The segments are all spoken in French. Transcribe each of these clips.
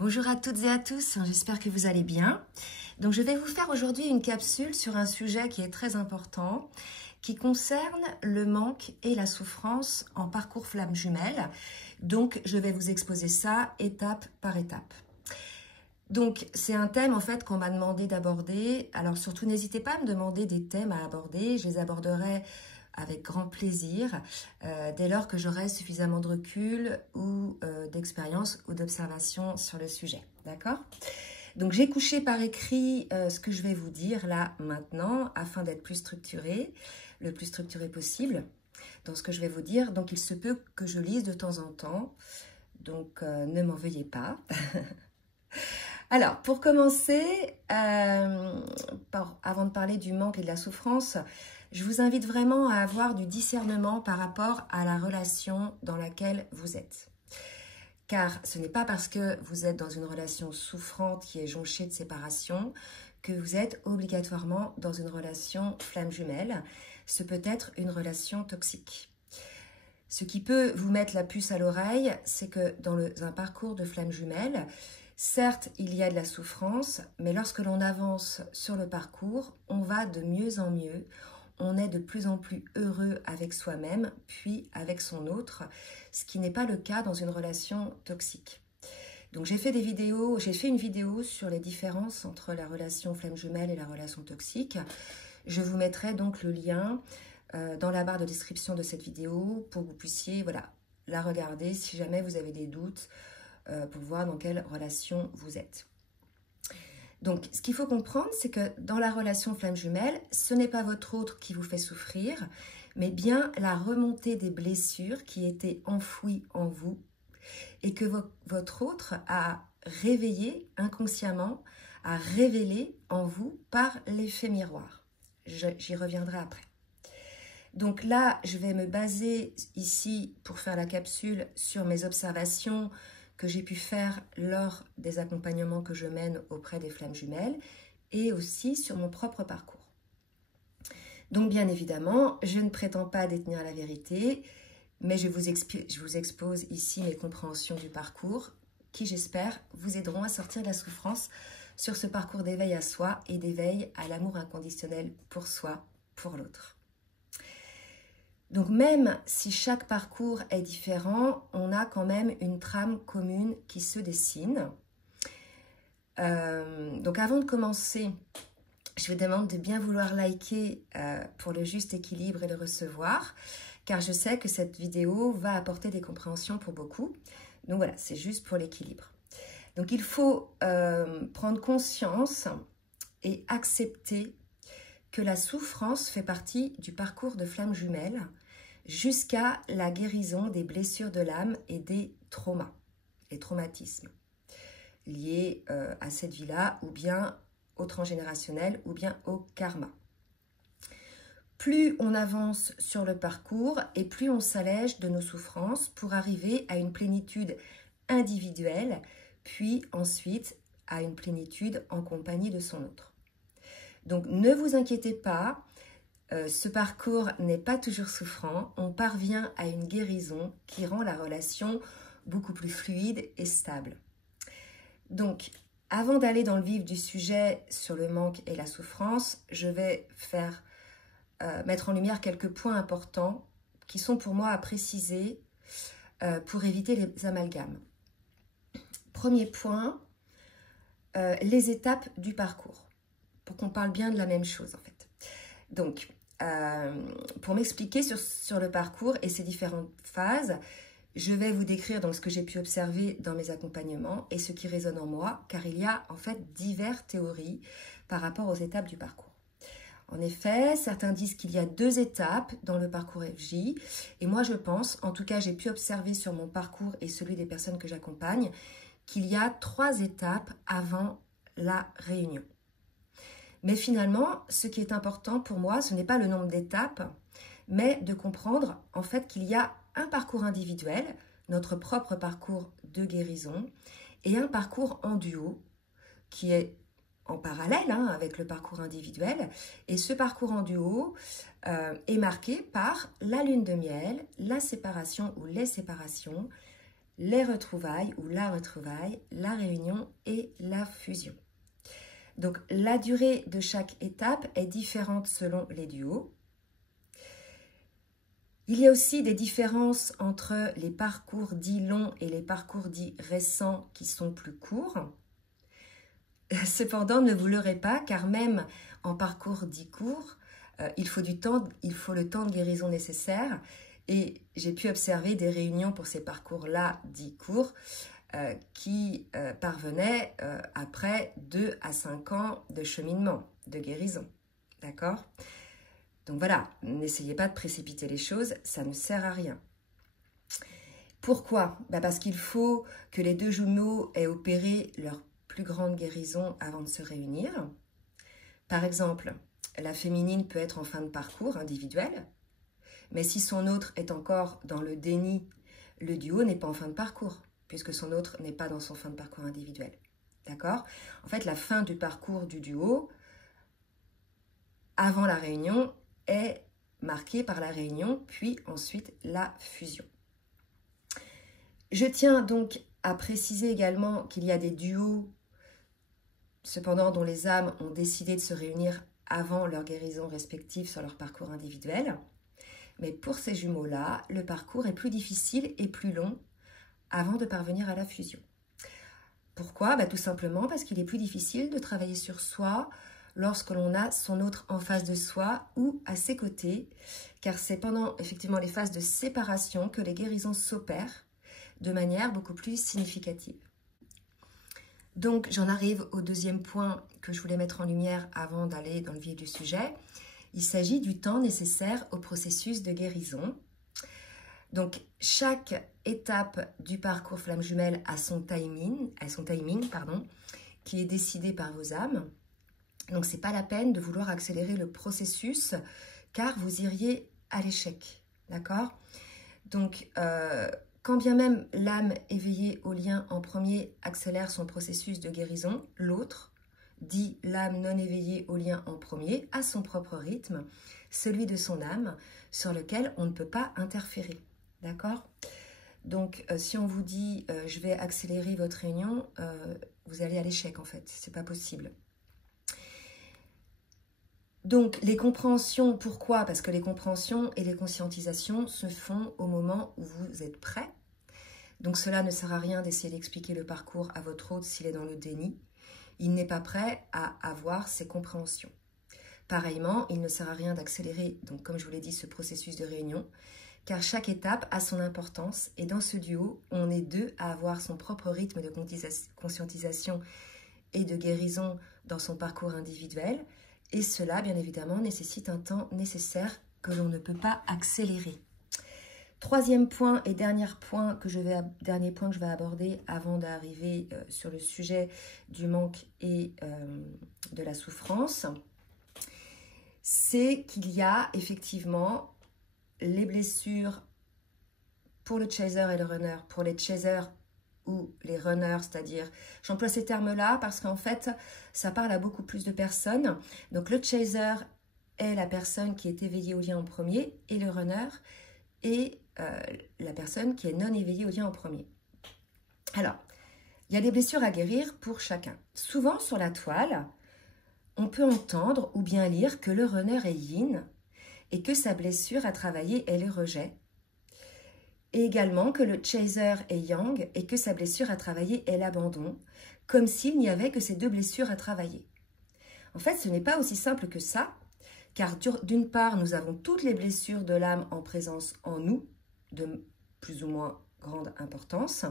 Bonjour à toutes et à tous, j'espère que vous allez bien. Donc je vais vous faire aujourd'hui une capsule sur un sujet qui est très important, qui concerne le manque et la souffrance en parcours flamme jumelle. Donc je vais vous exposer ça étape par étape. Donc c'est un thème en fait qu'on m'a demandé d'aborder. Alors surtout n'hésitez pas à me demander des thèmes à aborder, je les aborderai avec grand plaisir, dès lors que j'aurai suffisamment de recul ou d'expérience ou d'observation sur le sujet. D'accord? Donc j'ai couché par écrit ce que je vais vous dire là maintenant, afin d'être plus structuré, le plus structuré possible dans ce que je vais vous dire. Donc il se peut que je lise de temps en temps, donc ne m'en veuillez pas. Alors, pour commencer, avant de parler du manque et de la souffrance, je vous invite vraiment à avoir du discernement par rapport à la relation dans laquelle vous êtes. Car ce n'est pas parce que vous êtes dans une relation souffrante qui est jonchée de séparation que vous êtes obligatoirement dans une relation flamme jumelle. Ce peut être une relation toxique. Ce qui peut vous mettre la puce à l'oreille, c'est que dans un parcours de flamme jumelle, certes, il y a de la souffrance, mais lorsque l'on avance sur le parcours, on va de mieux en mieux. On est de plus en plus heureux avec soi-même, puis avec son autre, ce qui n'est pas le cas dans une relation toxique. Donc j'ai fait une vidéo sur les différences entre la relation flamme jumelle et la relation toxique. Je vous mettrai donc le lien dans la barre de description de cette vidéo pour que vous puissiez la regarder si jamais vous avez des doutes pour voir dans quelle relation vous êtes. Donc, ce qu'il faut comprendre, c'est que dans la relation flamme jumelle, ce n'est pas votre autre qui vous fait souffrir, mais bien la remontée des blessures qui étaient enfouies en vous et que votre autre a réveillé inconsciemment, a révélé en vous par l'effet miroir. J'y reviendrai après. Donc là, je vais me baser ici pour faire la capsule sur mes observations que j'ai pu faire lors des accompagnements que je mène auprès des flammes jumelles et aussi sur mon propre parcours. Donc bien évidemment, je ne prétends pas détenir la vérité, mais je vous expose ici mes compréhensions du parcours qui, j'espère, vous aideront à sortir de la souffrance sur ce parcours d'éveil à soi et d'éveil à l'amour inconditionnel pour soi, pour l'autre. Donc même si chaque parcours est différent, on a quand même une trame commune qui se dessine. Donc avant de commencer, je vous demande de bien vouloir liker pour le juste équilibre et le recevoir, car je sais que cette vidéo va apporter des compréhensions pour beaucoup. Donc voilà, c'est juste pour l'équilibre. Donc il faut prendre conscience et accepter que la souffrance fait partie du parcours de flamme jumelle jusqu'à la guérison des blessures de l'âme et des traumas, les traumatismes liés à cette vie-là ou bien au transgénérationnel ou bien au karma. Plus on avance sur le parcours et plus on s'allège de nos souffrances pour arriver à une plénitude individuelle, puis ensuite à une plénitude en compagnie de son autre. Donc ne vous inquiétez pas, ce parcours n'est pas toujours souffrant, on parvient à une guérison qui rend la relation beaucoup plus fluide et stable. Donc, avant d'aller dans le vif du sujet sur le manque et la souffrance, je vais mettre en lumière quelques points importants qui sont pour moi à préciser pour éviter les amalgames. Premier point, les étapes du parcours, pour qu'on parle bien de la même chose en fait. Donc, pour m'expliquer sur le parcours et ses différentes phases, je vais vous décrire donc ce que j'ai pu observer dans mes accompagnements et ce qui résonne en moi, car il y a en fait diverses théories par rapport aux étapes du parcours. En effet, certains disent qu'il y a 2 étapes dans le parcours FJ, et moi je pense, en tout cas j'ai pu observer sur mon parcours et celui des personnes que j'accompagne, qu'il y a 3 étapes avant la réunion. Mais finalement, ce qui est important pour moi, ce n'est pas le nombre d'étapes, mais de comprendre en fait qu'il y a un parcours individuel, notre propre parcours de guérison, et un parcours en duo qui est en parallèle avec le parcours individuel. Et ce parcours en duo est marqué par la lune de miel, la séparation ou les séparations, les retrouvailles ou la retrouvaille, la réunion et la fusion. Donc la durée de chaque étape est différente selon les duos. Il y a aussi des différences entre les parcours dits longs et les parcours dits récents qui sont plus courts. Cependant, ne vous leurrez pas, car même en parcours dit court, il faut le temps de guérison nécessaire. Et j'ai pu observer des réunions pour ces parcours-là dits courts qui parvenaient après 2 à 5 ans de cheminement, de guérison. D'accord ? Donc voilà, n'essayez pas de précipiter les choses, ça ne sert à rien. Pourquoi? Parce qu'il faut que les deux jumeaux aient opéré leur plus grande guérison avant de se réunir. Par exemple, la féminine peut être en fin de parcours individuel, mais si son autre est encore dans le déni, le duo n'est pas en fin de parcours, puisque son autre n'est pas dans son fin de parcours individuel. D'accord? En fait, la fin du parcours du duo, avant la réunion, est marquée par la réunion, puis ensuite la fusion. Je tiens donc à préciser également qu'il y a des duos, cependant, dont les âmes ont décidé de se réunir avant leur guérison respective sur leur parcours individuel. Mais pour ces jumeaux-là, le parcours est plus difficile et plus long avant de parvenir à la fusion. Pourquoi? Tout simplement parce qu'il est plus difficile de travailler sur soi lorsque l'on a son autre en face de soi ou à ses côtés, car c'est pendant effectivement les phases de séparation que les guérisons s'opèrent de manière beaucoup plus significative. Donc j'en arrive au deuxième point que je voulais mettre en lumière avant d'aller dans le vif du sujet. Il s'agit du temps nécessaire au processus de guérison. Donc chaque étape du parcours flamme jumelle a son timing, qui est décidé par vos âmes. Donc ce n'est pas la peine de vouloir accélérer le processus car vous iriez à l'échec. D'accord? Donc quand bien même l'âme éveillée au lien en premier accélère son processus de guérison, l'autre, dit l'âme non éveillée au lien en premier, a son propre rythme, celui de son âme, sur lequel on ne peut pas interférer. D'accord? Donc, si on vous dit « je vais accélérer votre réunion », vous allez à l'échec en fait, c'est pas possible. Donc, les compréhensions, pourquoi? Parce que les compréhensions et les conscientisations se font au moment où vous êtes prêt. Donc, cela ne sert à rien d'essayer d'expliquer le parcours à votre hôte s'il est dans le déni. Il n'est pas prêt à avoir ses compréhensions. Pareillement, il ne sert à rien d'accélérer, donc comme je vous l'ai dit, ce processus de réunion, car chaque étape a son importance et dans ce duo, on est deux à avoir son propre rythme de conscientisation et de guérison dans son parcours individuel. Et cela, bien évidemment, nécessite un temps nécessaire que l'on ne peut pas accélérer. Troisième point et dernier point que je vais aborder avant d'arriver sur le sujet du manque et de la souffrance, c'est qu'il y a effectivement les blessures pour le chaser et le runner, pour les chasers ou les runners, c'est-à-dire, j'emploie ces termes-là parce qu'en fait, ça parle à beaucoup plus de personnes. Donc le chaser est la personne qui est éveillée au lien en premier et le runner est la personne qui est non éveillée au lien en premier. Alors, il y a des blessures à guérir pour chacun. Souvent sur la toile, on peut entendre ou bien lire que le runner est yin et que sa blessure à travailler est le rejet. Et également que le chaser est yang et que sa blessure à travailler est l'abandon, comme s'il n'y avait que ces deux blessures à travailler. En fait, ce n'est pas aussi simple que ça, car d'une part, nous avons toutes les blessures de l'âme en présence en nous, de plus ou moins grande importance,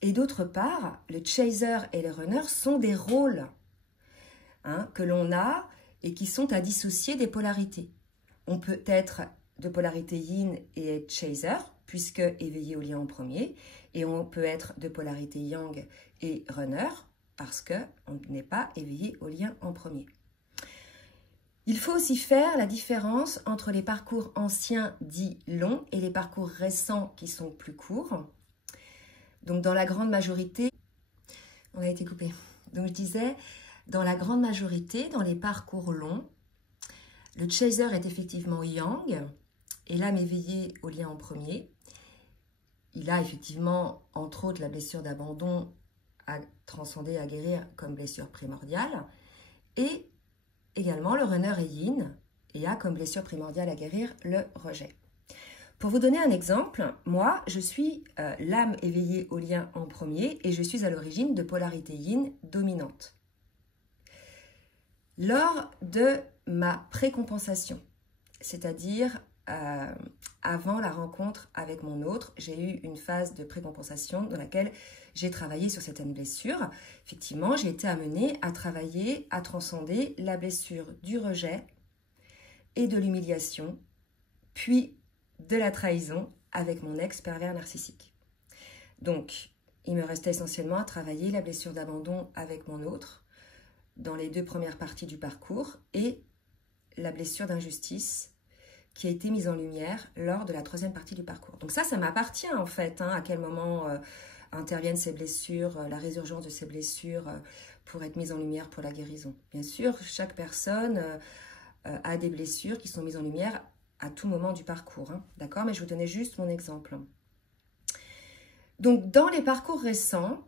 et d'autre part, le chaser et le runner sont des rôles que l'on a et qui sont à dissocier des polarités. On peut être de polarité yin et être chaser, puisque éveillé au lien en premier, et on peut être de polarité yang et runner, parce qu'on n'est pas éveillé au lien en premier. Il faut aussi faire la différence entre les parcours anciens dits longs et les parcours récents qui sont plus courts. Donc dans la grande majorité, on a été coupé. Donc je disais, dans la grande majorité, dans les parcours longs, le chaser est effectivement yang et l'âme éveillée au lien en premier. il a effectivement, entre autres, la blessure d'abandon à transcender, à guérir comme blessure primordiale. Et également, le runner est yin et a comme blessure primordiale à guérir le rejet. Pour vous donner un exemple, moi, je suis l'âme éveillée au lien en premier et je suis à l'origine de polarité yin dominante. Lors de ma précompensation, c'est-à-dire avant la rencontre avec mon autre, j'ai eu une phase de précompensation dans laquelle j'ai travaillé sur certaines blessures. Effectivement, j'ai été amenée à travailler, à transcender la blessure du rejet et de l'humiliation, puis de la trahison avec mon ex pervers narcissique. Donc, il me restait essentiellement à travailler la blessure d'abandon avec mon autre dans les 2 premières parties du parcours et la blessure d'injustice qui a été mise en lumière lors de la 3e partie du parcours. Donc ça m'appartient en fait, à quel moment interviennent ces blessures, la résurgence de ces blessures pour être mise en lumière pour la guérison. Bien sûr, chaque personne a des blessures qui sont mises en lumière à tout moment du parcours, d'accord? Mais je vous donnais juste mon exemple. Donc, dans les parcours récents,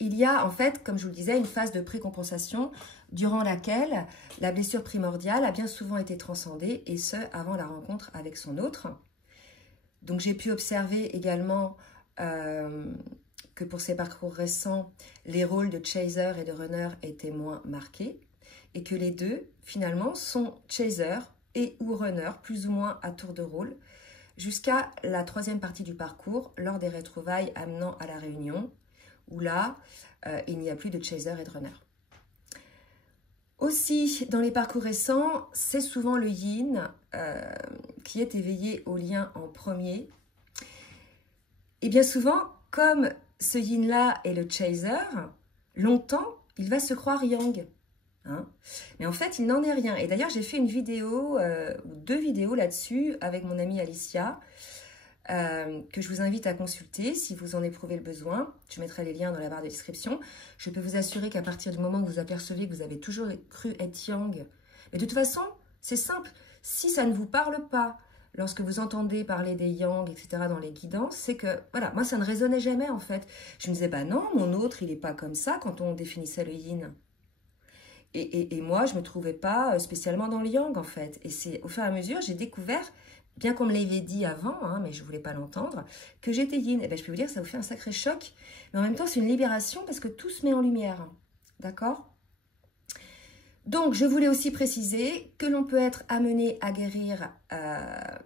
il y a en fait, comme je vous le disais, une phase de précompensation durant laquelle la blessure primordiale a bien souvent été transcendée, et ce, avant la rencontre avec son autre. Donc, j'ai pu observer également que pour ces parcours récents, les rôles de chaser et de runner étaient moins marqués, et que les deux, finalement, sont chaser et ou runner, plus ou moins à tour de rôle, jusqu'à la 3e partie du parcours, lors des retrouvailles amenant à la réunion, où là, il n'y a plus de chaser et de runner. Aussi, dans les parcours récents, c'est souvent le yin qui est éveillé au lien en premier. Et bien souvent, comme ce yin-là est le chaser, longtemps, il va se croire yang. Mais en fait, il n'en est rien. Et d'ailleurs, j'ai fait une vidéo, ou 2 vidéos là-dessus avec mon amie Alicia, que je vous invite à consulter si vous en éprouvez le besoin. Je mettrai les liens dans la barre de description. Je peux vous assurer qu'à partir du moment où vous apercevez que vous avez toujours cru être yang, mais de toute façon, c'est simple. Si ça ne vous parle pas, lorsque vous entendez parler des yang, etc. dans les guidances, c'est que, voilà, moi, ça ne résonnait jamais, en fait. Je me disais, bah non, mon autre, il n'est pas comme ça quand on définissait le yin. Et moi, je ne me trouvais pas spécialement dans le yang, en fait. Et c'est au fur et à mesure, j'ai découvert, bien qu'on me l'avait dit avant, mais je ne voulais pas l'entendre, que j'étais yin. Et bien, je peux vous dire que ça vous fait un sacré choc. Mais en même temps, c'est une libération parce que tout se met en lumière. D'accord ? Donc, je voulais aussi préciser que l'on peut être amené à guérir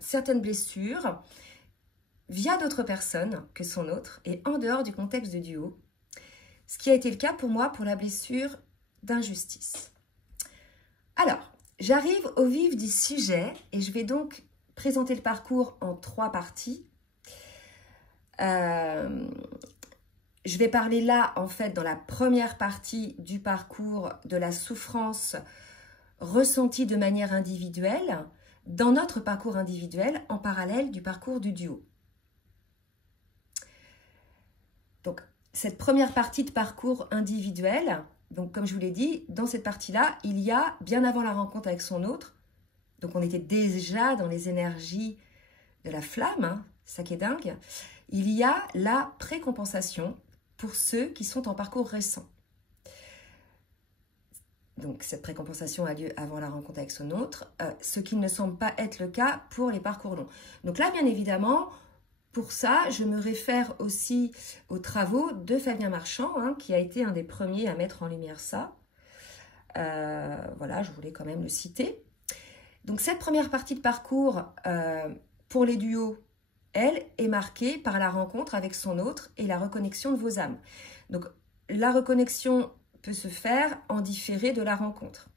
certaines blessures via d'autres personnes que son autre et en dehors du contexte de duo. Ce qui a été le cas pour moi pour la blessure d'injustice. Alors, j'arrive au vif du sujet et je vais donc présenter le parcours en 3 parties. Je vais parler là, en fait, dans la première partie du parcours de la souffrance ressentie de manière individuelle dans notre parcours individuel en parallèle du parcours du duo. Donc, cette première partie de parcours individuel, donc comme je vous l'ai dit, dans cette partie-là, il y a, bien avant la rencontre avec son autre, donc on était déjà dans les énergies de la flamme, ça qui est dingue, il y a la précompensation pour ceux qui sont en parcours récent. Donc cette précompensation a lieu avant la rencontre avec son autre, ce qui ne semble pas être le cas pour les parcours longs. Donc là, bien évidemment, pour ça, je me réfère aussi aux travaux de Fabien Marchand, qui a été un des premiers à mettre en lumière ça. Voilà, je voulais quand même le citer. Donc cette première partie de parcours, pour les duos, elle est marquée par la rencontre avec son autre et la reconnexion de vos âmes. Donc la reconnexion peut se faire en différé de la rencontre.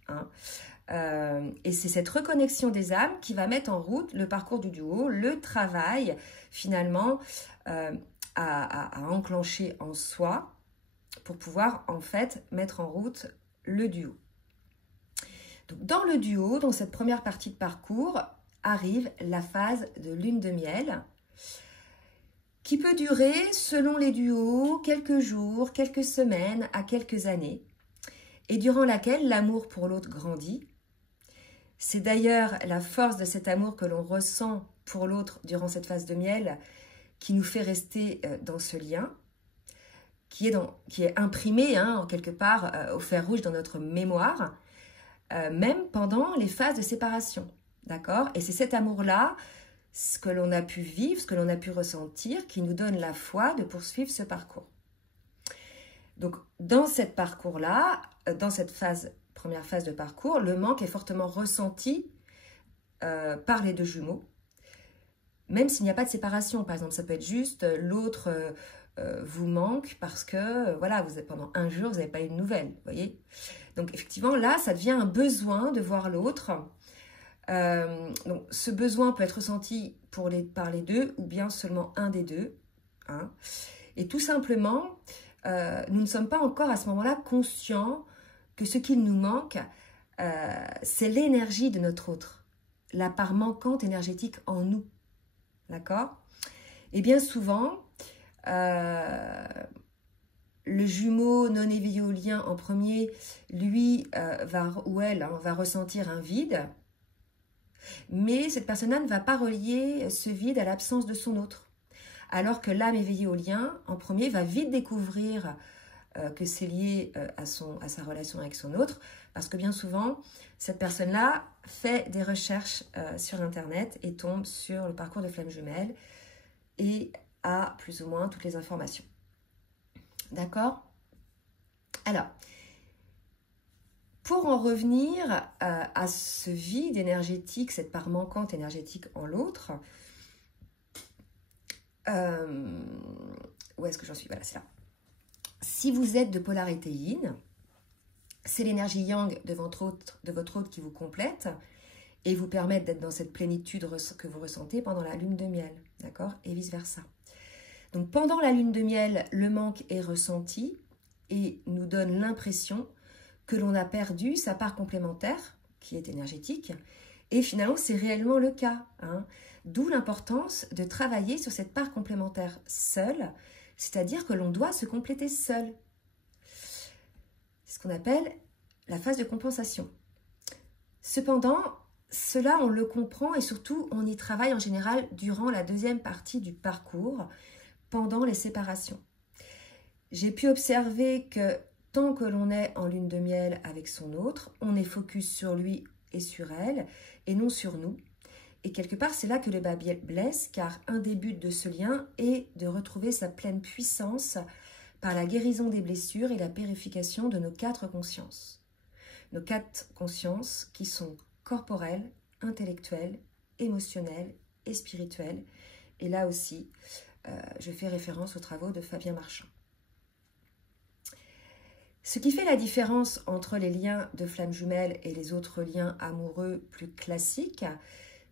Et c'est cette reconnexion des âmes qui va mettre en route le parcours du duo, le travail finalement à enclencher en soi pour pouvoir en fait mettre en route le duo. Donc, dans le duo, dans cette première partie de parcours, arrive la phase de lune de miel qui peut durer, selon les duos, quelques jours, quelques semaines à quelques années, et durant laquelle l'amour pour l'autre grandit. C'est d'ailleurs la force de cet amour que l'on ressent pour l'autre durant cette phase de miel qui nous fait rester dans ce lien, qui est imprimé hein, quelque part au fer rouge dans notre mémoire, même pendant les phases de séparation. D'accord? Et c'est cet amour-là, ce que l'on a pu vivre, ce que l'on a pu ressentir, qui nous donne la foi de poursuivre ce parcours. Donc, dans cette parcours-là, dans cette première phase de parcours, le manque est fortement ressenti par les deux jumeaux, même s'il n'y a pas de séparation. Par exemple, ça peut être juste l'autre vous manque parce que, voilà, pendant un jour, vous n'avez pas eu de nouvelles, voyez. Donc, effectivement, là, ça devient un besoin de voir l'autre. Donc, ce besoin peut être ressenti par les deux ou bien seulement un des deux. Hein. Et tout simplement, nous ne sommes pas encore à ce moment-là conscients que ce qu'il nous manque, c'est l'énergie de notre autre, la part manquante énergétique en nous. D'accord? Et bien souvent, le jumeau non éveillé au lien en premier, lui ou elle va ressentir un vide, mais cette personne-là ne va pas relier ce vide à l'absence de son autre. Alors que l'âme éveillée au lien, en premier, va vite découvrir que c'est lié à sa relation avec son autre, parce que bien souvent, cette personne-là fait des recherches sur Internet et tombe sur le parcours de flamme jumelle et a plus ou moins toutes les informations. D'accord? Alors, pour en revenir à ce vide énergétique, cette part manquante énergétique en l'autre, où est-ce que j'en suis? Voilà, c'est là. Si vous êtes de polarité yin, c'est l'énergie yang de votre autre qui vous complète et vous permet d'être dans cette plénitude que vous ressentez pendant la lune de miel, d'accord? Et vice-versa. Donc pendant la lune de miel, le manque est ressenti et nous donne l'impression que l'on a perdu sa part complémentaire, qui est énergétique, et finalement c'est réellement le cas. Hein. D'où l'importance de travailler sur cette part complémentaire seule, c'est-à-dire que l'on doit se compléter seul. C'est ce qu'on appelle la phase de compensation. Cependant, cela on le comprend et surtout on y travaille en général durant la deuxième partie du parcours, pendant les séparations. J'ai pu observer que tant que l'on est en lune de miel avec son autre, on est focus sur lui et sur elle, et non sur nous. Et quelque part, c'est là que le bas blesse, car un des buts de ce lien est de retrouver sa pleine puissance par la guérison des blessures et la purification de nos 4 consciences. Nos 4 consciences qui sont corporelles, intellectuelles, émotionnelles et spirituelles. Et là aussi, je fais référence aux travaux de Fabien Marchand. Ce qui fait la différence entre les liens de flamme jumelle et les autres liens amoureux plus classiques,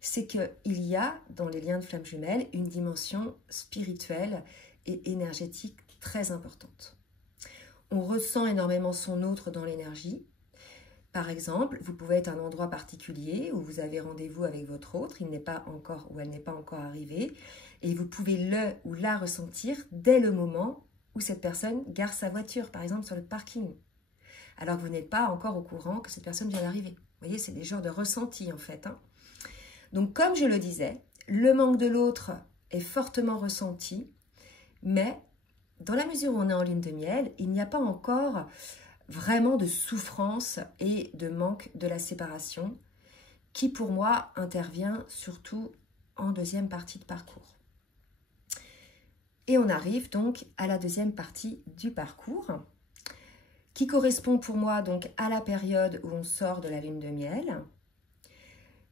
c'est qu'il y a dans les liens de flamme jumelle une dimension spirituelle et énergétique très importante. On ressent énormément son autre dans l'énergie. Par exemple, vous pouvez être à un endroit particulier où vous avez rendez-vous avec votre autre, il n'est pas encore ou elle n'est pas encore arrivée, et vous pouvez le ou la ressentir dès le moment où cette personne gare sa voiture, par exemple sur le parking, alors que vous n'êtes pas encore au courant que cette personne vient d'arriver. Vous voyez, c'est des genres de ressentis en fait. Hein. Donc comme je le disais, le manque de l'autre est fortement ressenti, mais dans la mesure où on est en lune de miel, il n'y a pas encore vraiment de souffrance et de manque de la séparation, qui pour moi intervient surtout en deuxième partie de parcours. Et on arrive donc à la deuxième partie du parcours, qui correspond pour moi donc à la période où on sort de la lune de miel.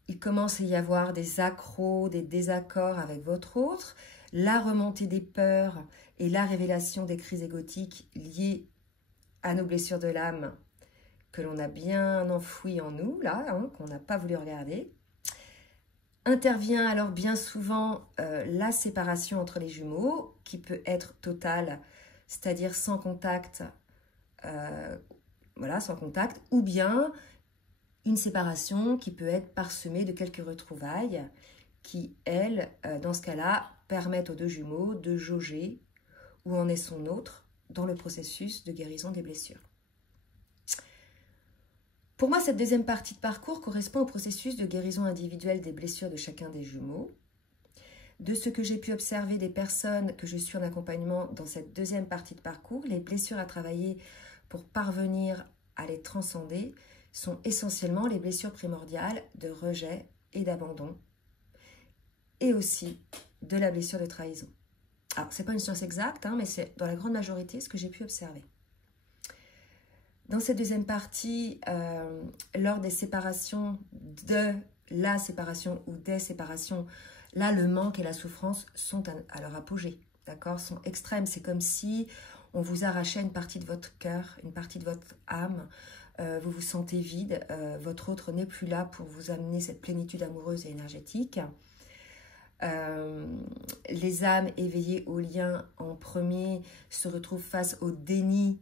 Il commence à y avoir des accros, des désaccords avec votre autre, la remontée des peurs et la révélation des crises égotiques liées à nos blessures de l'âme que l'on a bien enfouies en nous, là, hein, qu'on n'a pas voulu regarder. Intervient alors bien souvent la séparation entre les jumeaux, qui peut être totale, c'est-à-dire sans contact, voilà, sans contact, ou bien une séparation qui peut être parsemée de quelques retrouvailles qui, elles, dans ce cas-là, permettent aux deux jumeaux de jauger où en est son autre dans le processus de guérison des blessures. Pour moi, cette deuxième partie de parcours correspond au processus de guérison individuelle des blessures de chacun des jumeaux. de ce que j'ai pu observer des personnes que je suis en accompagnement dans cette deuxième partie de parcours, les blessures à travailler pour parvenir à les transcender sont essentiellement les blessures primordiales de rejet et d'abandon, et aussi de la blessure de trahison. Alors, ce n'est pas une science exacte, hein, mais c'est dans la grande majorité ce que j'ai pu observer. Dans cette deuxième partie, lors des séparations, de la séparation ou des séparations, là, le manque et la souffrance sont à leur apogée, d'accord, sont extrêmes. C'est comme si on vous arrachait une partie de votre cœur, une partie de votre âme. Vous vous sentez vide, votre autre n'est plus là pour vous amener cette plénitude amoureuse et énergétique. Les âmes éveillées au lien en premier se retrouvent face au déni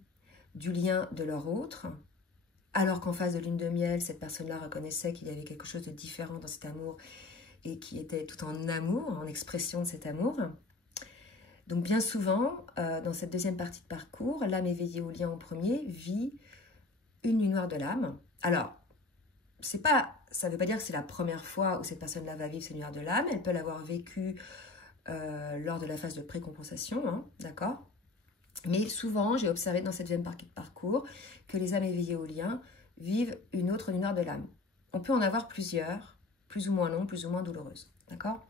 du lien de leur autre, alors qu'en phase de lune de miel, cette personne-là reconnaissait qu'il y avait quelque chose de différent dans cet amour et qui était tout en amour, en expression de cet amour. Donc bien souvent, dans cette deuxième partie de parcours, l'âme éveillée au lien en premier vit une nuit noire de l'âme. Alors, ça ne veut pas dire que c'est la première fois où cette personne-là va vivre cette nuit noire de l'âme. Elle peut l'avoir vécu lors de la phase de précompensation, hein, d'accord? Mais souvent, j'ai observé dans cette deuxième partie de parcours que les âmes éveillées au lien vivent une autre nuit noire de l'âme. On peut en avoir plusieurs, plus ou moins longues, plus ou moins douloureuses, d'accord?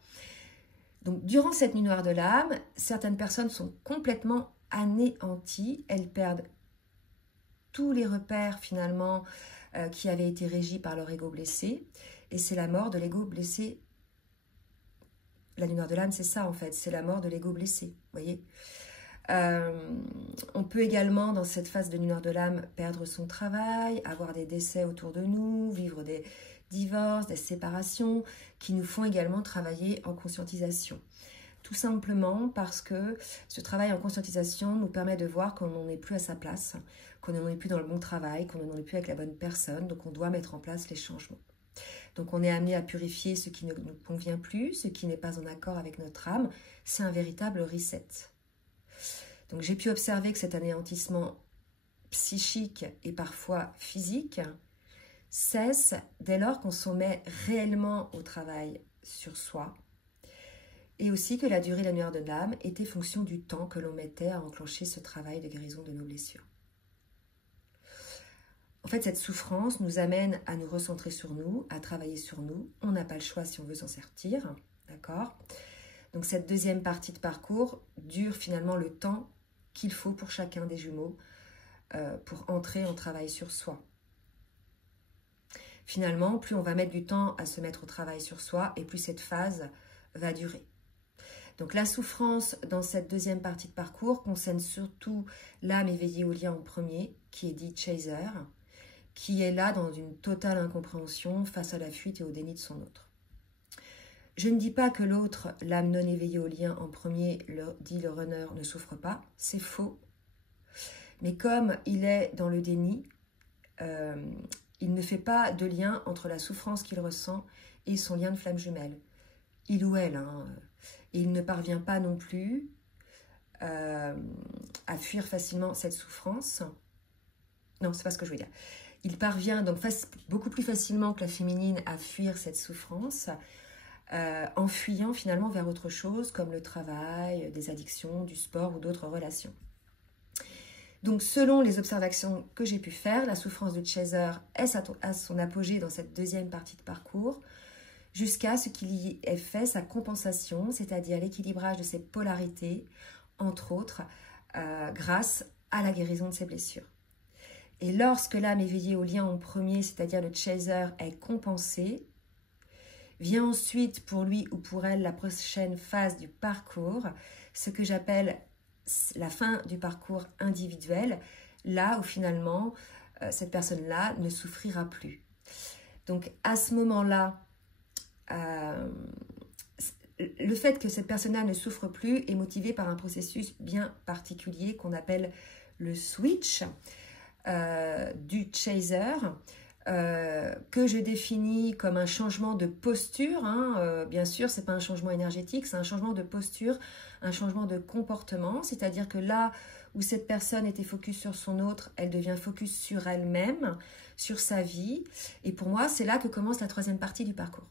Donc, durant cette nuit noire de l'âme, certaines personnes sont complètement anéanties. Elles perdent tous les repères, finalement, qui avaient été régis par leur ego blessé. Et c'est la mort de l'ego blessé. La nuit noire de l'âme, c'est ça, en fait. C'est la mort de l'ego blessé, vous voyez. On peut également, dans cette phase de nuit noire de l'âme, perdre son travail, avoir des décès autour de nous, vivre des divorces, des séparations, qui nous font également travailler en conscientisation. Tout simplement parce que ce travail en conscientisation nous permet de voir qu'on n'en est plus à sa place, qu'on n'en est plus dans le bon travail, qu'on n'en est plus avec la bonne personne, donc on doit mettre en place les changements. Donc on est amené à purifier ce qui ne nous convient plus, ce qui n'est pas en accord avec notre âme. C'est un véritable reset. Donc j'ai pu observer que cet anéantissement psychique et parfois physique cesse dès lors qu'on s'en met réellement au travail sur soi, et aussi que la durée de la nuit noire de l'âme était fonction du temps que l'on mettait à enclencher ce travail de guérison de nos blessures. En fait, cette souffrance nous amène à nous recentrer sur nous, à travailler sur nous. On n'a pas le choix si on veut s'en sortir, d'accord? Donc cette deuxième partie de parcours dure finalement le temps qu'il faut pour chacun des jumeaux pour entrer en travail sur soi. Finalement, plus on va mettre du temps à se mettre au travail sur soi, et plus cette phase va durer. Donc la souffrance dans cette deuxième partie de parcours concerne surtout l'âme éveillée au lien en premier, qui est dit chaser, qui est là dans une totale incompréhension face à la fuite et au déni de son autre. Je ne dis pas que l'autre, l'âme non éveillée au lien en premier, dit le runner, ne souffre pas, c'est faux. Mais comme il est dans le déni, il ne fait pas de lien entre la souffrance qu'il ressent et son lien de flamme jumelle. Il ou elle, hein, et il ne parvient pas non plus à fuir facilement cette souffrance. Non, c'est pas ce que je veux dire. Il parvient donc beaucoup plus facilement que la féminine à fuir cette souffrance en fuyant finalement vers autre chose comme le travail, des addictions, du sport ou d'autres relations. Donc selon les observations que j'ai pu faire, la souffrance du chaser est à son apogée dans cette deuxième partie de parcours jusqu'à ce qu'il y ait fait sa compensation, c'est-à-dire l'équilibrage de ses polarités, entre autres, grâce à la guérison de ses blessures. Et lorsque l'âme éveillée au lien en premier, c'est-à-dire le chaser, est compensée, vient ensuite pour lui ou pour elle la prochaine phase du parcours, ce que j'appelle la fin du parcours individuel, là où finalement cette personne-là ne souffrira plus. Donc à ce moment-là, le fait que cette personne-là ne souffre plus est motivé par un processus bien particulier qu'on appelle le switch du chaser, que je définis comme un changement de posture. Bien sûr, ce n'est pas un changement énergétique, c'est un changement de posture, un changement de comportement, c'est-à-dire que là où cette personne était focus sur son autre, elle devient focus sur elle-même, sur sa vie, et pour moi, c'est là que commence la troisième partie du parcours.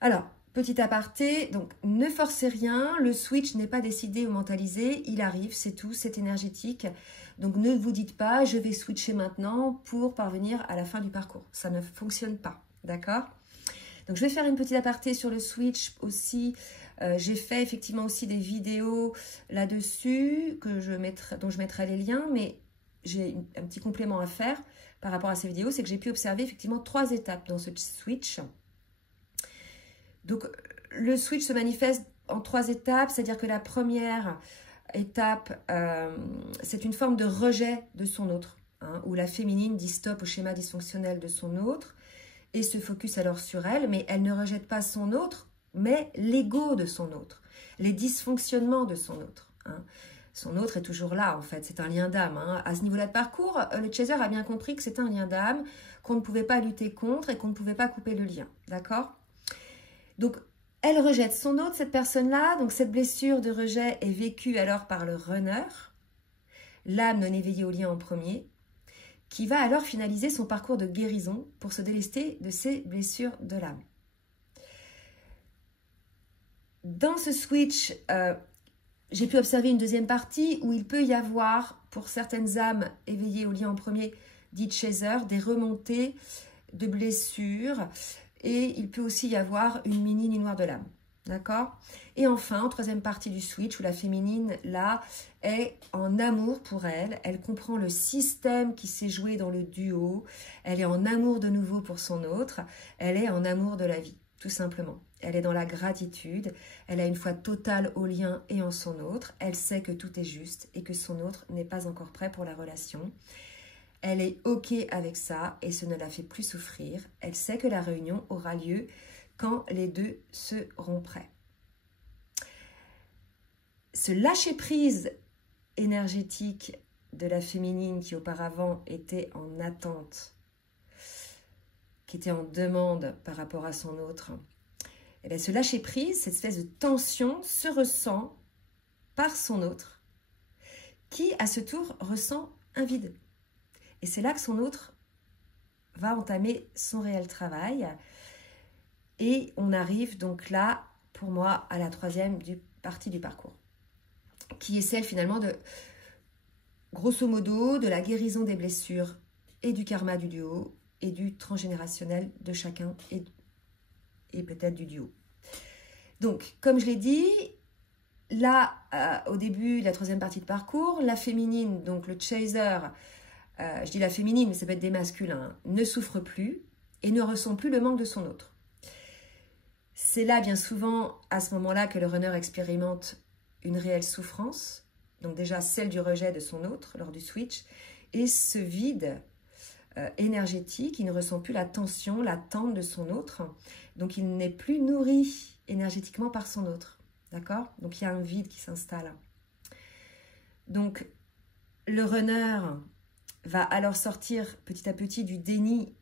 Alors, petit aparté, donc ne forcez rien, le switch n'est pas décidé ou mentalisé, il arrive, c'est tout, c'est énergétique. Donc ne vous dites pas, je vais switcher maintenant pour parvenir à la fin du parcours. Ça ne fonctionne pas, d'accord? Donc je vais faire une petite aparté sur le switch aussi. J'ai fait effectivement aussi des vidéos là-dessus dont je mettrai les liens, mais j'ai un petit complément à faire par rapport à ces vidéos, c'est que j'ai pu observer effectivement 3 étapes dans ce switch. Donc le switch se manifeste en 3 étapes, c'est-à-dire que la première étape, c'est une forme de rejet de son autre, hein, où la féminine dit stop au schéma dysfonctionnel de son autre et se focus alors sur elle, mais elle ne rejette pas son autre, mais l'ego de son autre, les dysfonctionnements de son autre. Hein. Son autre est toujours là, en fait, c'est un lien d'âme. Hein. À ce niveau-là de parcours, le chaser a bien compris que c'est un lien d'âme, qu'on ne pouvait pas lutter contre et qu'on ne pouvait pas couper le lien, d'accord? Donc, elle rejette son autre, cette personne-là. Donc, cette blessure de rejet est vécue alors par le runner, l'âme non éveillée au lien en premier, qui va alors finaliser son parcours de guérison pour se délester de ses blessures de l'âme. Dans ce switch, j'ai pu observer une deuxième partie où il peut y avoir, pour certaines âmes éveillées au lien en premier, dites chaser, des remontées de blessures. Et il peut aussi y avoir une mini noire de l'âme. D'accord? Et enfin, en troisième partie du switch, où la féminine, là, est en amour pour elle. Elle comprend le système qui s'est joué dans le duo. Elle est en amour de nouveau pour son autre. Elle est en amour de la vie, tout simplement. Elle est dans la gratitude. Elle a une foi totale au lien et en son autre. Elle sait que tout est juste et que son autre n'est pas encore prêt pour la relation. Elle est OK avec ça et ce ne la fait plus souffrir. Elle sait que la réunion aura lieu quand les deux seront prêts. Ce lâcher-prise énergétique de la féminine qui auparavant était en attente, qui était en demande par rapport à son autre, et bien ce lâcher-prise, cette espèce de tension se ressent par son autre qui, à ce tour, ressent un vide. Et c'est là que son autre va entamer son réel travail. Et on arrive donc là, pour moi, à la troisième partie du parcours, qui est celle finalement de, grosso modo, de la guérison des blessures et du karma du duo et du transgénérationnel de chacun et peut-être du duo. Donc, comme je l'ai dit, là, au début de la troisième partie de parcours, la féminine, donc le chaser, je dis la féminine, mais ça peut être des masculins, ne souffre plus et ne ressent plus le manque de son autre. C'est là, bien souvent, à ce moment-là, que le runner expérimente une réelle souffrance, donc déjà celle du rejet de son autre lors du switch, et ce vide énergétique, il ne ressent plus la tension, l'attente de son autre, donc il n'est plus nourri énergétiquement par son autre, d'accord? Donc il y a un vide qui s'installe. Donc le runner va alors sortir petit à petit du déni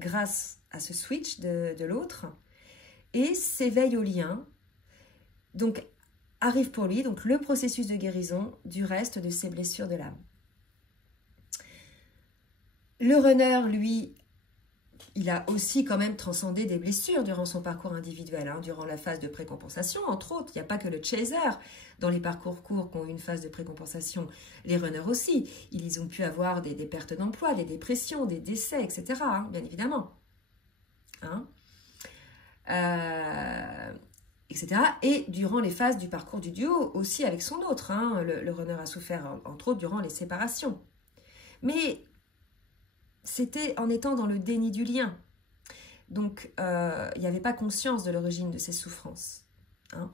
grâce à ce switch de l'autre et s'éveille au lien. Donc arrive pour lui donc le processus de guérison du reste de ses blessures de l'âme. Le runner, lui, il a aussi quand même transcendé des blessures durant son parcours individuel, hein, durant la phase de précompensation, entre autres. Il n'y a pas que le chaser dans les parcours courts qui ont eu une phase de précompensation. Les runners aussi, ils ont pu avoir des pertes d'emploi, des dépressions, des décès, etc., hein, bien évidemment. Hein, etc. Et durant les phases du parcours du duo, aussi avec son autre. Hein, le runner a souffert, entre autres, durant les séparations. Mais c'était en étant dans le déni du lien. Donc, il n'y avait pas conscience de l'origine de ces souffrances. Hein.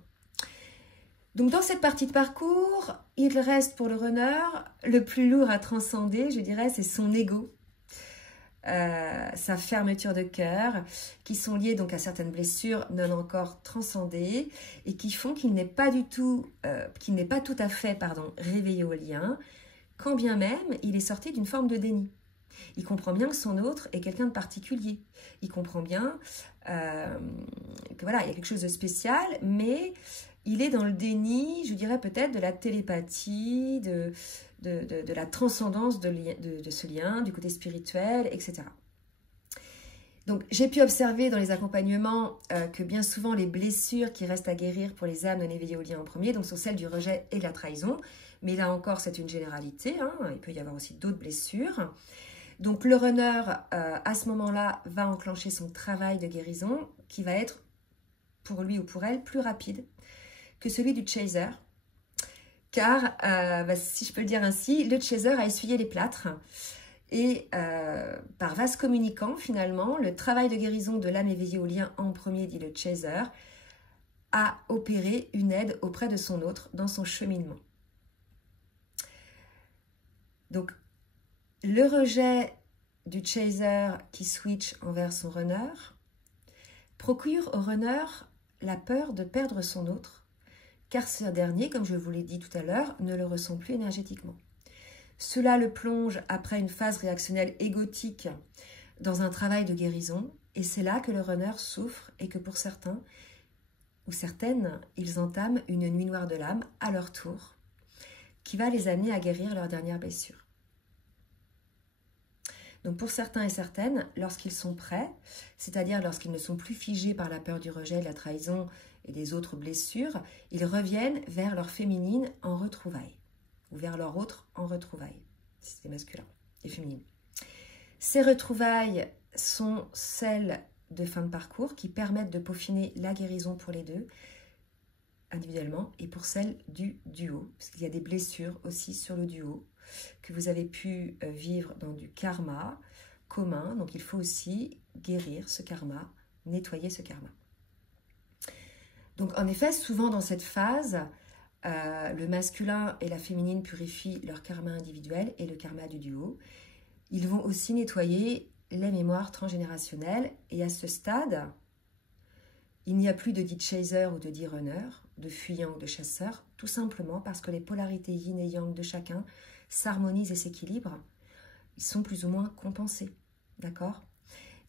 Donc, dans cette partie de parcours, il reste pour le runner le plus lourd à transcender, je dirais, c'est son ego, sa fermeture de cœur, qui sont liées donc à certaines blessures non encore transcendées et qui font qu'il n'est pas tout à fait, réveillé au lien, quand bien même il est sorti d'une forme de déni. Il comprend bien que son autre est quelqu'un de particulier. Il comprend bien que voilà, il y a quelque chose de spécial, mais il est dans le déni, je dirais peut-être de la télépathie, de la transcendance de ce lien, du côté spirituel, etc. Donc, j'ai pu observer dans les accompagnements que bien souvent, les blessures qui restent à guérir pour les âmes non éveillées au lien en premier, donc sont celles du rejet et de la trahison. Mais là encore, c'est une généralité. Hein, il peut y avoir aussi d'autres blessures. Donc, le runner, à ce moment-là, va enclencher son travail de guérison qui va être, pour lui ou pour elle, plus rapide que celui du chaser. Car, si je peux le dire ainsi, le chaser a essuyé les plâtres. Et par vase communicant, finalement, le travail de guérison de l'âme éveillée au lien en premier, dit le chaser, a opéré une aide auprès de son autre dans son cheminement. Donc, le rejet du chaser qui switch envers son runner procure au runner la peur de perdre son autre, car ce dernier, comme je vous l'ai dit tout à l'heure, ne le ressent plus énergétiquement. Cela le plonge après une phase réactionnelle égotique dans un travail de guérison, et c'est là que le runner souffre et que pour certains ou certaines, ils entament une nuit noire de l'âme à leur tour, qui va les amener à guérir leur dernière blessure. Donc pour certains et certaines, lorsqu'ils sont prêts, c'est-à-dire lorsqu'ils ne sont plus figés par la peur du rejet, de la trahison et des autres blessures, ils reviennent vers leur féminine en retrouvailles, ou vers leur autre en retrouvailles, si c'est masculin et féminin. Ces retrouvailles sont celles de fin de parcours qui permettent de peaufiner la guérison pour les deux, individuellement, et pour celles du duo, parce qu'il y a des blessures aussi sur le duo que vous avez pu vivre dans du karma commun, donc il faut aussi guérir ce karma, nettoyer ce karma. Donc en effet, souvent dans cette phase, le masculin et la féminine purifient leur karma individuel et le karma du duo. Ils vont aussi nettoyer les mémoires transgénérationnelles et à ce stade, il n'y a plus de dit chaser ou de dit runner, de fuyant ou de chasseur, tout simplement parce que les polarités yin et yang de chacun s'harmonisent et s'équilibrent. Ils sont plus ou moins compensés, d'accord?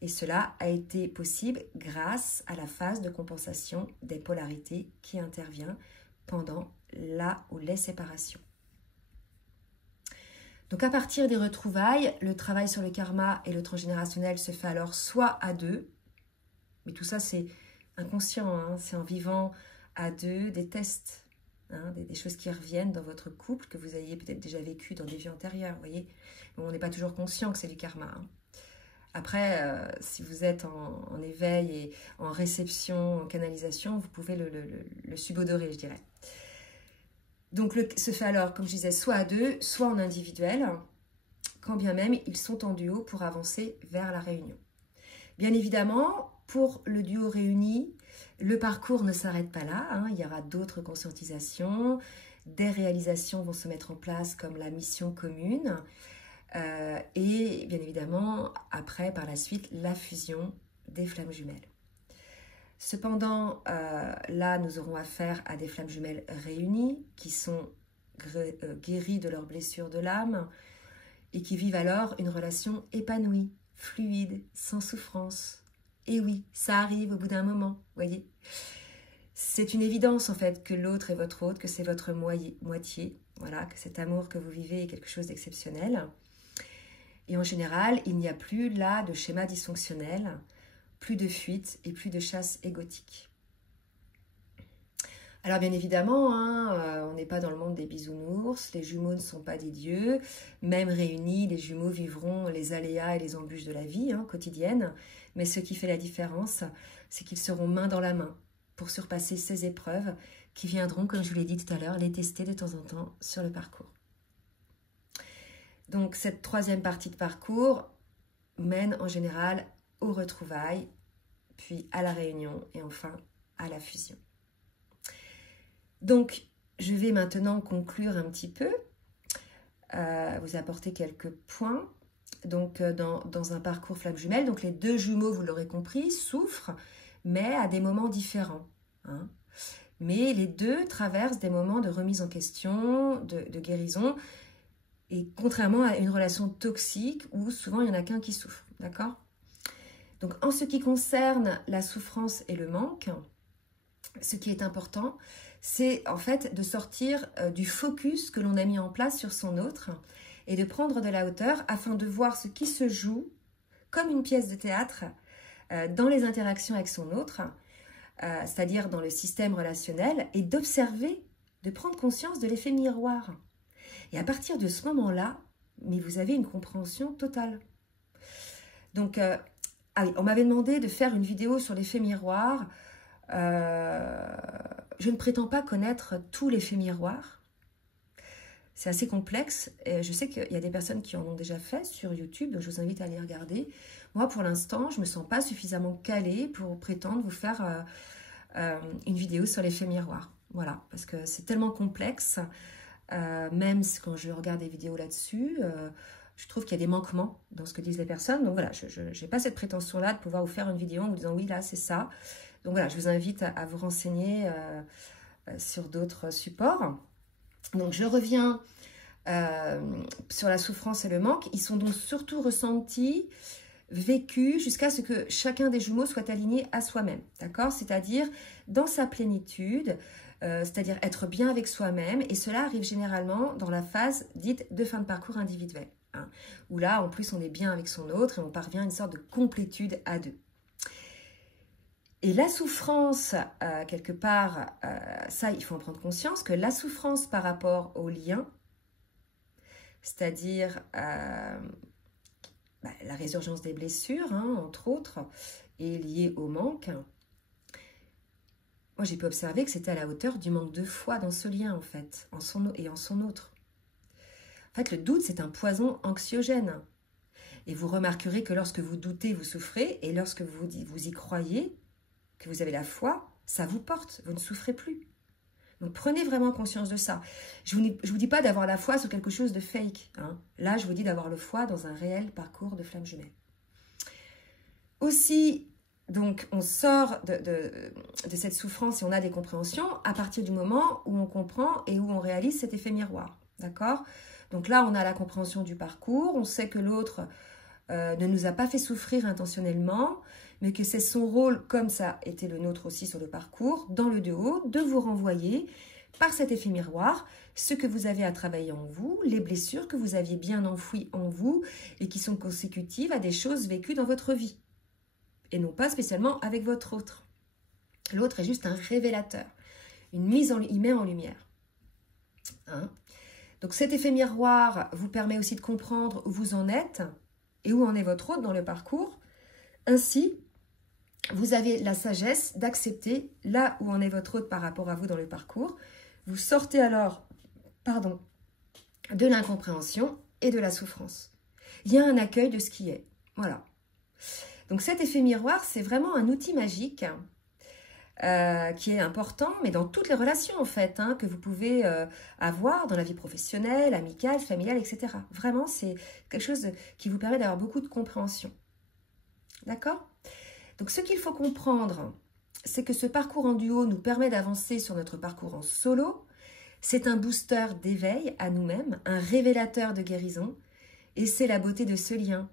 Et cela a été possible grâce à la phase de compensation des polarités qui intervient pendant la ou les séparations. Donc à partir des retrouvailles, le travail sur le karma et le transgénérationnel se fait alors soit à deux, mais tout ça c'est inconscient, hein, c'est en vivant à deux des tests, hein, des choses qui reviennent dans votre couple que vous ayez peut-être déjà vécu dans des vies antérieures, vous voyez. Bon, on n'est pas toujours conscient que c'est du karma, hein. Après, si vous êtes en éveil et en réception, en canalisation, vous pouvez le subodorer, je dirais. Donc, se fait alors, comme je disais, soit à deux, soit en individuel, quand bien même ils sont en duo pour avancer vers la réunion. Bien évidemment, pour le duo réuni, le parcours ne s'arrête pas là, hein, il y aura d'autres conscientisations, des réalisations vont se mettre en place comme la mission commune, et bien évidemment, après, par la suite, la fusion des flammes jumelles. Cependant, là, nous aurons affaire à des flammes jumelles réunies qui sont guéries de leurs blessures de l'âme et qui vivent alors une relation épanouie, fluide, sans souffrance. Et oui, ça arrive au bout d'un moment, voyez. C'est une évidence en fait que l'autre est votre autre, que c'est votre moitié, voilà, que cet amour que vous vivez est quelque chose d'exceptionnel. Et en général, il n'y a plus là de schéma dysfonctionnel, plus de fuite et plus de chasse égotique. Alors bien évidemment, hein, on n'est pas dans le monde des bisounours, les jumeaux ne sont pas des dieux, même réunis, les jumeaux vivront les aléas et les embûches de la vie quotidienne, mais ce qui fait la différence, c'est qu'ils seront main dans la main pour surpasser ces épreuves qui viendront, comme je vous l'ai dit tout à l'heure, les tester de temps en temps sur le parcours. Donc cette troisième partie de parcours mène en général aux retrouvailles, puis à la réunion et enfin à la fusion. Donc je vais maintenant conclure un petit peu, vous apporter quelques points. Donc dans un parcours flamme jumelle, donc les deux jumeaux, vous l'aurez compris, souffrent, mais à des moments différents, hein. Mais les deux traversent des moments de remise en question, de guérison, et contrairement à une relation toxique où souvent il n'y en a qu'un qui souffre, d'accord? Donc en ce qui concerne la souffrance et le manque, ce qui est important, c'est en fait de sortir du focus que l'on a mis en place sur son autre et de prendre de la hauteur afin de voir ce qui se joue comme une pièce de théâtre dans les interactions avec son autre, c'est-à-dire dans le système relationnel, et d'observer, de prendre conscience de l'effet miroir. Et à partir de ce moment-là, mais vous avez une compréhension totale. Donc, ah oui, on m'avait demandé de faire une vidéo sur l'effet miroir. Je ne prétends pas connaître tous les effets miroirs. C'est assez complexe. Et je sais qu'il y a des personnes qui en ont déjà fait sur YouTube, donc je vous invite à aller regarder. Moi, pour l'instant, je ne me sens pas suffisamment calée pour prétendre vous faire une vidéo sur l'effet miroir. Voilà, parce que c'est tellement complexe. Même quand je regarde des vidéos là-dessus, je trouve qu'il y a des manquements dans ce que disent les personnes. Donc voilà, je n'ai pas cette prétention-là de pouvoir vous faire une vidéo en vous disant oui, là, c'est ça. Donc voilà, je vous invite à vous renseigner sur d'autres supports. Donc je reviens sur la souffrance et le manque. Ils sont donc surtout ressentis, vécus, jusqu'à ce que chacun des jumeaux soit aligné à soi-même. D'accord? C'est-à-dire dans sa plénitude, c'est-à-dire être bien avec soi-même. Et cela arrive généralement dans la phase dite de fin de parcours individuel. Hein, où là, en plus, on est bien avec son autre et on parvient à une sorte de complétude à deux. Et la souffrance, quelque part, ça, il faut en prendre conscience, que la souffrance par rapport au lien, c'est-à-dire la résurgence des blessures, hein, entre autres, est liée au manque. Moi, j'ai pu observer que c'était à la hauteur du manque de foi dans ce lien, en fait, en son autre. En fait, le doute, c'est un poison anxiogène. Et vous remarquerez que lorsque vous doutez, vous souffrez, et lorsque vous y croyez, que vous avez la foi, ça vous porte, vous ne souffrez plus. Donc prenez vraiment conscience de ça. Je ne vous dis pas d'avoir la foi sur quelque chose de fake. Hein. Là, je vous dis d'avoir la foi dans un réel parcours de flamme jumelle. Aussi, donc, on sort de cette souffrance et on a des compréhensions à partir du moment où on comprend et où on réalise cet effet miroir. D'accord? Donc là, on a la compréhension du parcours, on sait que l'autre ne nous a pas fait souffrir intentionnellement, mais que c'est son rôle, comme ça était le nôtre aussi sur le parcours, dans le de haut, de vous renvoyer par cet effet miroir ce que vous avez à travailler en vous, les blessures que vous aviez bien enfouies en vous et qui sont consécutives à des choses vécues dans votre vie, et non pas spécialement avec votre autre. L'autre est juste un révélateur, il met en lumière. Hein? Donc cet effet miroir vous permet aussi de comprendre où vous en êtes et où en est votre autre dans le parcours. Ainsi, vous avez la sagesse d'accepter là où en est votre autre par rapport à vous dans le parcours. Vous sortez alors, de l'incompréhension et de la souffrance. Il y a un accueil de ce qui est. Voilà. Donc cet effet miroir, c'est vraiment un outil magique qui est important, mais dans toutes les relations en fait, hein, que vous pouvez avoir dans la vie professionnelle, amicale, familiale, etc. Vraiment, c'est quelque chose qui vous permet d'avoir beaucoup de compréhension. D'accord ? Donc ce qu'il faut comprendre, c'est que ce parcours en duo nous permet d'avancer sur notre parcours en solo. C'est un booster d'éveil à nous-mêmes, un révélateur de guérison, et c'est la beauté de ce lien.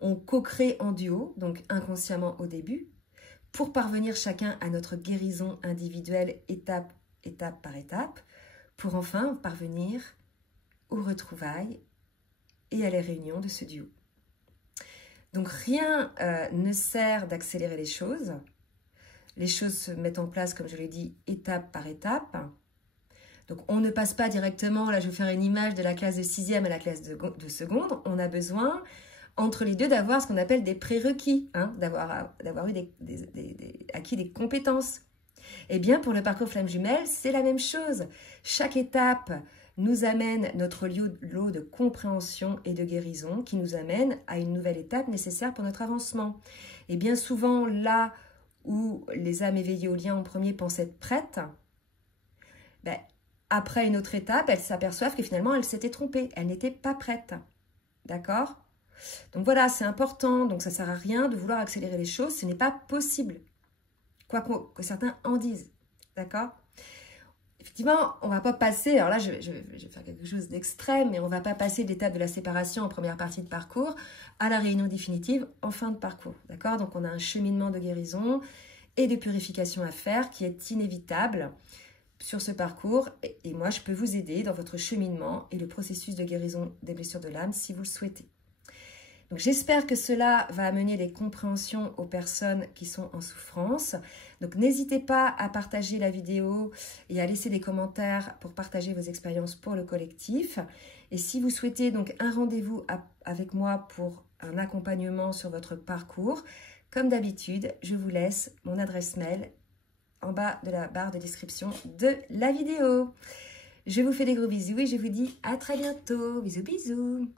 On co-crée en duo, donc inconsciemment au début, pour parvenir chacun à notre guérison individuelle étape par étape, pour enfin parvenir aux retrouvailles et à les réunions de ce duo. Donc rien ne sert d'accélérer les choses. Les choses se mettent en place, comme je l'ai dit, étape par étape. Donc on ne passe pas directement, là je vais faire une image de la classe de 6e à la classe de seconde. On a besoin, entre les deux, d'avoir ce qu'on appelle des prérequis, hein, d'avoir eu acquis des compétences. Eh bien, pour le parcours flamme jumelle, c'est la même chose. Chaque étape nous amène notre lot de compréhension et de guérison qui nous amène à une nouvelle étape nécessaire pour notre avancement. Et bien souvent, là où les âmes éveillées au lien en premier pensent être prêtes, ben, après une autre étape, elles s'aperçoivent que finalement, elles s'étaient trompées. Elles n'étaient pas prêtes. D'accord ? Donc voilà, c'est important. Donc ça ne sert à rien de vouloir accélérer les choses. Ce n'est pas possible. Quoi que certains en disent. D'accord ? Effectivement, on ne va pas passer, alors là je vais faire quelque chose d'extrême, mais on ne va pas passer de l'étape de la séparation en première partie de parcours à la réunion définitive en fin de parcours. D'accord ? Donc on a un cheminement de guérison et de purification à faire qui est inévitable sur ce parcours. Et moi, je peux vous aider dans votre cheminement et le processus de guérison des blessures de l'âme si vous le souhaitez. Donc j'espère que cela va amener des compréhensions aux personnes qui sont en souffrance. Donc n'hésitez pas à partager la vidéo et à laisser des commentaires pour partager vos expériences pour le collectif. Et si vous souhaitez donc un rendez-vous avec moi pour un accompagnement sur votre parcours, comme d'habitude, je vous laisse mon adresse mail en bas de la barre de description de la vidéo. Je vous fais des gros bisous et je vous dis à très bientôt. Bisous, bisous.